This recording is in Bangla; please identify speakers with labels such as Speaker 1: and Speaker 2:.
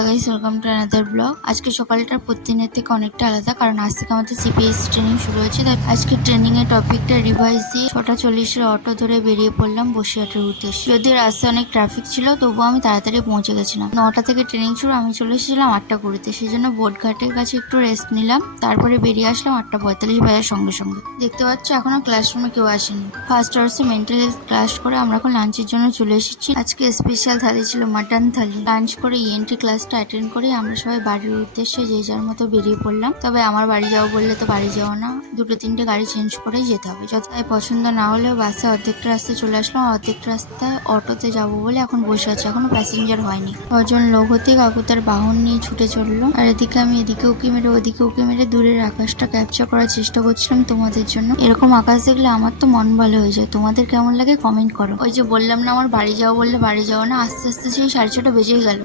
Speaker 1: Hello guys welcome to another vlog আজকে সকালটা প্রতিদিনের থেকে অনেকটা আলাদা, কারণ আজ থেকে আমাদের সিপিএস ট্রেনিং শুরু হয়েছে। তাই আজকে ট্রেনিং এর টপিকটা রিভাইজ দিয়ে ছটা চল্লিশের অটো ধরে বেরিয়ে পড়লাম বসিরহাটের উদ্দেশ্যে। যদিও রাস্তায় অনেক ট্রাফিক ছিল, তবুও আমি তাড়াতাড়ি পৌঁছে গেছিলাম। নটা থেকে ট্রেনিং শুরু, আমি চলে এসেছিলাম আটটা কুড়িতে। সেই জন্য বোটঘাটের কাছে একটু রেস্ট নিলাম, তারপরে বেরিয়ে আসলাম আটটা পঁয়তাল্লিশ বাজার সঙ্গে সঙ্গে। দেখতে পাচ্ছ, এখনও ক্লাসরুমে কেউ আসেনি। ফার্স্ট আওয়ার্সে মেন্টাল হেলথ ক্লাস করে আমরা এখন লাঞ্চের জন্য চলে এসেছি। আজকে স্পেশাল থালি ছিল মাটন থালি। লাঞ্চ করে E ইএনটি ক্লাসটা অ্যাটেন্ড করে, আমরা সবাই বাড়ির উদ্দেশ্যে যে যার মতো বেরিয়ে পড়লাম। তবে আমার বাড়ি যাব বললে তো বাড়ি যাওয়া না। দুটো তিনটে গাড়ি চেঞ্জ করেই যেতে হবে। যত তাই পছন্দ না হলেও বাসে অর্ধেকটা রাস্তায় চলে আসলাম। আর অর্ধেকটা রাস্তায় অটোতে যাব বলে এখন বসে আছে। এখনও প্যাসেঞ্জার হয়নি। ছজন লোক হতে কাকু তার বাহন নিয়ে ছুটে চলল। আর এদিকে আমি এদিকে উকি মেরে, ওদিকে উকি মেরে দূরের আকাশটা ক্যাপচার করার চেষ্টা করছিলাম তোমাদের জন্য। এরকম আকাশ দেখলে আমার তো মন ভালো হয়ে যায়। তোমাদের কেমন লাগে কমেন্ট করো। ওই যে বললাম না আমার বাড়ি যাওয়া বললে বাড়ি যাওয়া না, আস্তে আস্তে সেই সাড়ে ছটা বেজেই গেল।